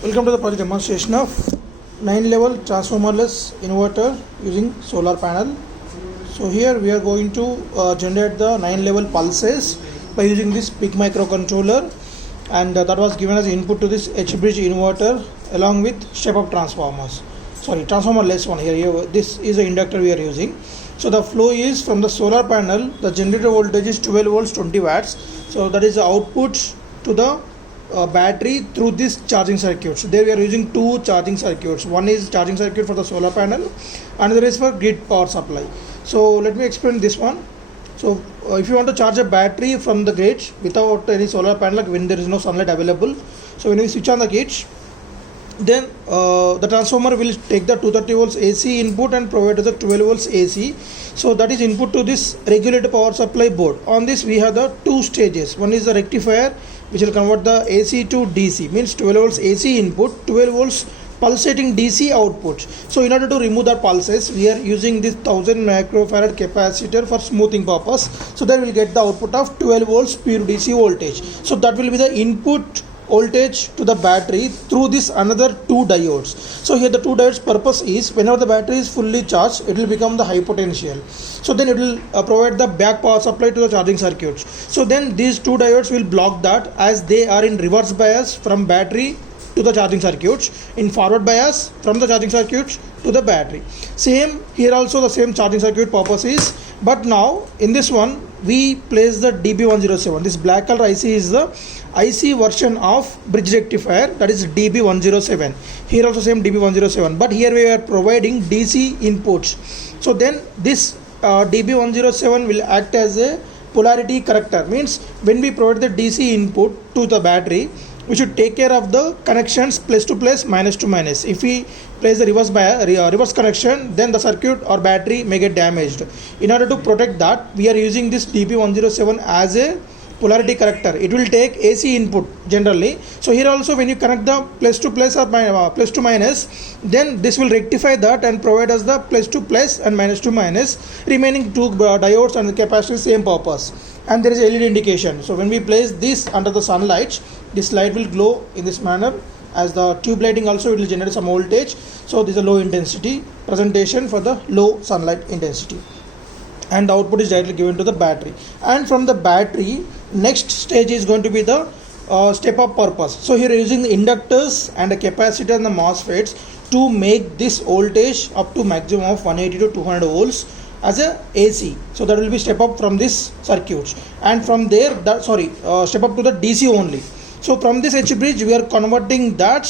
Welcome to the project demonstration of 9-level transformerless inverter using solar panel. So here we are going to generate the 9-level pulses by using this PIC microcontroller, and that was given as input to this H-bridge inverter along with step-up transformers. Transformer-less one here. This is the inductor we are using. So the flow is from the solar panel. The generator voltage is 12 volts 20 watts. So that is the output to the battery through this charging circuit. So there we are using two charging circuits. One is charging circuit for the solar panel, another is for grid power supply. So let me explain this one. So if you want to charge a battery from the grid without any solar panel, like when there is no sunlight available, so when we switch on the grid, then the transformer will take the 230 volts AC input and provide us the 12 volts AC. So that is input to this regulated power supply board. On this we have the two stages. One is the rectifier, which will convert the AC to DC, means 12 volts AC input, 12 volts pulsating DC output. So in order to remove the pulses, we are using this 1000 microfarad capacitor for smoothing purpose. So there will get the output of 12 volts pure DC voltage. So that will be the input voltage to the battery through this another two diodes. So here the two diodes purpose is, whenever the battery is fully charged, it will become the high potential. So then it will provide the back power supply to the charging circuits. So then these two diodes will block that, as they are in reverse bias from battery to the charging circuits, in forward bias from the charging circuits to the battery. Same here also, the same charging circuit purpose is, but now in this one we place the DB107. This black color IC is the IC version of bridge rectifier, that is DB107. Here also same DB107, but here we are providing DC inputs. So then this DB107 will act as a polarity corrector, means when we provide the DC input to the battery, we should take care of the connections plus to plus, minus to minus. If we place the reverse connection, then the circuit or battery may get damaged. In order to protect that, we are using this DB107 as a polarity corrector. It will take AC input generally. So here also, when you connect the plus to plus or plus to minus, then this will rectify that and provide us the plus to plus and minus to minus. Remaining two diodes and the capacitor, same purpose. And there is LED indication. So when we place this under the sunlight, this light will glow in this manner. As the tube lighting also, it will generate some voltage. So this is a low intensity presentation for the low sunlight intensity, and the output is directly given to the battery. And from the battery, next stage is going to be the step up purpose. So here using the inductors and the capacitor and the MOSFETs to make this voltage up to maximum of 180 to 200 volts as a AC. So that will be step up from this circuits, and from there step up to the DC only. So from this H bridge we are converting that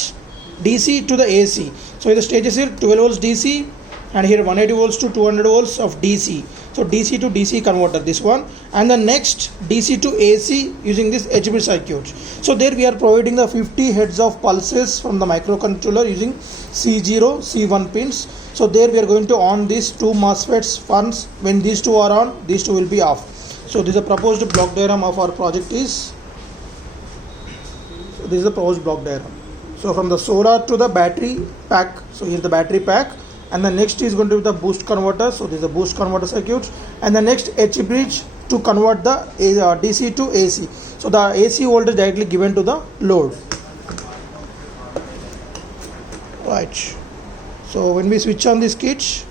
DC to the AC. So the stages here 12 volts DC, and here 180 volts to 200 volts of DC. So DC to DC converter, this one, and the next DC to AC using this H bridge circuit. So there we are providing the 50 heads of pulses from the microcontroller using C0 C1 pins. So there we are going to on these two MOSFETs once. When these two are on, these two will be off. So this is a proposed block diagram of our project is. This is the proposed block diagram. So from the solar to the battery pack, so here the battery pack, and the next is going to be the boost converter. So this is the boost converter circuit, and the next H bridge to convert the DC to AC. So the AC voltage directly given to the load. Right. So when we switch on this kit,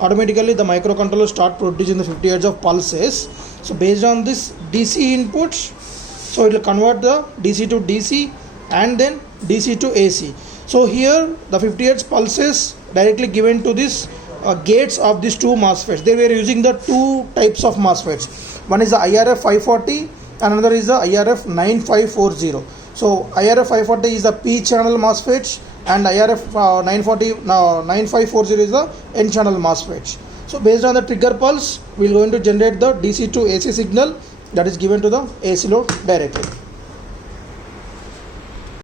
automatically the microcontroller start producing the 50 Hz of pulses. So based on this DC inputs, so it will convert the DC to DC and then DC to AC. So here the 50 Hz pulses directly given to this gates of these two MOSFETs. They were using the two types of MOSFETs. One is the IRF 540 and another is the IRF 9540. So IRF 540 is the P channel MOSFET, and IRF 9540 is the N channel MOSFET. So based on the trigger pulse, we are going to generate the DC to AC signal that is given to the AC load directly.